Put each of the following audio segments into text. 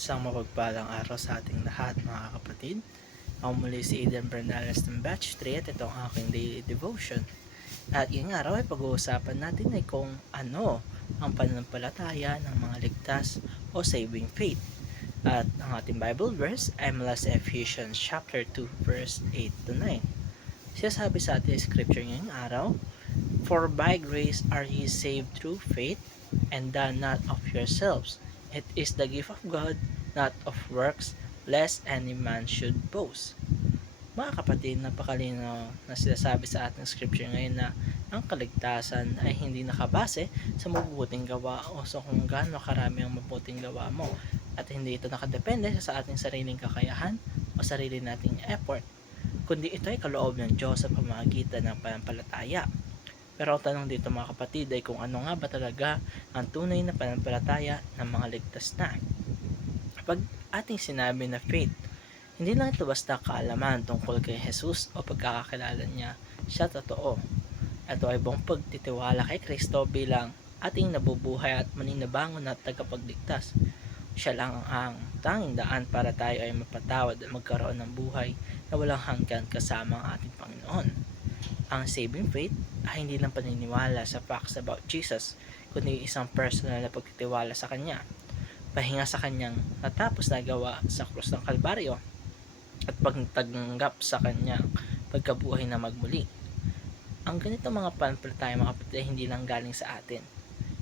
Isang mapagpalang araw sa ating lahat mga kapatid. Ako muli si Eden Bernales ng Batch 3 at ito ang aking daily devotion. At ngayong araw ay pag-uusapan natin ay kung ano ang pananampalataya ng mga ligtas o saving faith. At ang ating Bible verse ay mula sa Ephesians chapter 2 verse 8 to 9. Sinasabi sa ating scripture ngayong araw, "For by grace are ye saved through faith, and that not of yourselves. It is the gift of God, not of works, lest any man should boast." Mga kapatid, napakalino na sinasabi sa ating scripture ngayon na ang kaligtasan ay hindi nakabase sa mabubuting gawa o sa kung gaano karami ang mabuting gawa mo. At hindi ito nakadepende sa ating sariling kakayahan o sarili nating effort, kundi ito ay kaloob ng Diyos sa pamamagitan ng pananampalataya. Pero ang tanong dito mga kapatid ay kung ano nga ba talaga ang tunay na pananampalataya ng mga ligtas na. Pag ating sinabi na faith, hindi lang ito basta kaalaman tungkol kay Jesus o pagkakakilala niya siya totoo. Ito ay buong pagtitiwala kay Kristo bilang ating nabubuhay at maninabangon at tagapagligtas. Siya lang ang tanging daan para tayo ay mapatawad at magkaroon ng buhay na walang hanggan kasama ang ating Panginoon. Ang saving faith ay hindi lang paniniwala sa facts about Jesus, kundi isang personal na pagtitiwala sa Kanya, pahinga sa Kanyang natapos na gawa sa krus ng Kalbaryo, at pagtanggap sa Kanyang pagkabuhay na magmuli. Ang ganitong mga pananampalataya mga kapatid hindi lang galing sa atin,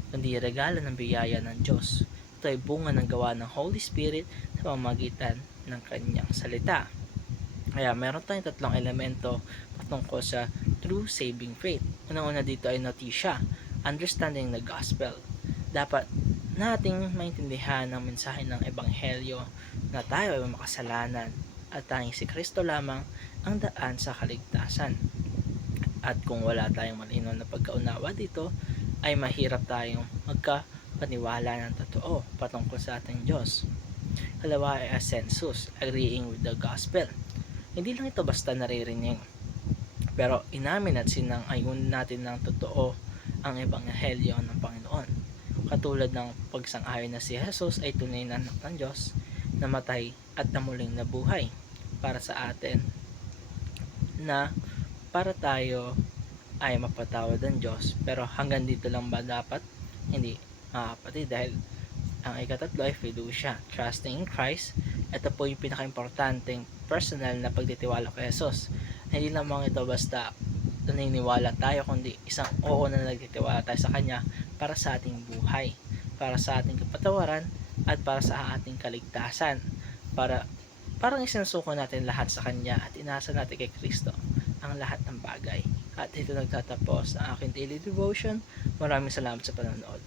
kundi regalo ng biyaya ng Diyos. Ito ay bunga ng gawa ng Holy Spirit sa pamamagitan ng Kanyang salita. Kaya meron tayong tatlong elemento patungkol sa true saving faith. Unang-una dito ay notisya, understanding the gospel. Dapat nating maintindihan ang mensahe ng ebanghelyo na tayo ay makasalanan at tanging si Kristo lamang ang daan sa kaligtasan. At kung wala tayong malinaw na pagkaunawa dito, ay mahirap tayong magkapaniwala ng totoo patungkol sa ating Diyos. Kalawa ay assensus, agreeing with the gospel. Hindi lang ito basta naririnig, pero inamin at sinang-ayon natin ng totoo ang ebanghelyo ng Panginoon. Katulad ng pagsang-ayon na si Jesus ay tunay na anak ng Diyos, namatay at namuling nabuhay para sa atin, na para tayo ay mapatawad ng Diyos. Pero hanggang dito lang ba dapat? Hindi mga kapatid, dahil ang ikatatlo ay fiducia, trusting in Christ. Ito po yung pinaka-importanteng personal na pagtitiwala kay Jesus. Hindi lamang ito basta naniniwala tayo, kundi isang oo na nagtitiwala tayo sa Kanya para sa ating buhay, para sa ating kapatawaran, at para sa ating kaligtasan. Parang isinusuko natin lahat sa Kanya at inaasa natin kay Kristo ang lahat ng bagay. At ito nagtatapos ang aking daily devotion. Maraming salamat sa panonood.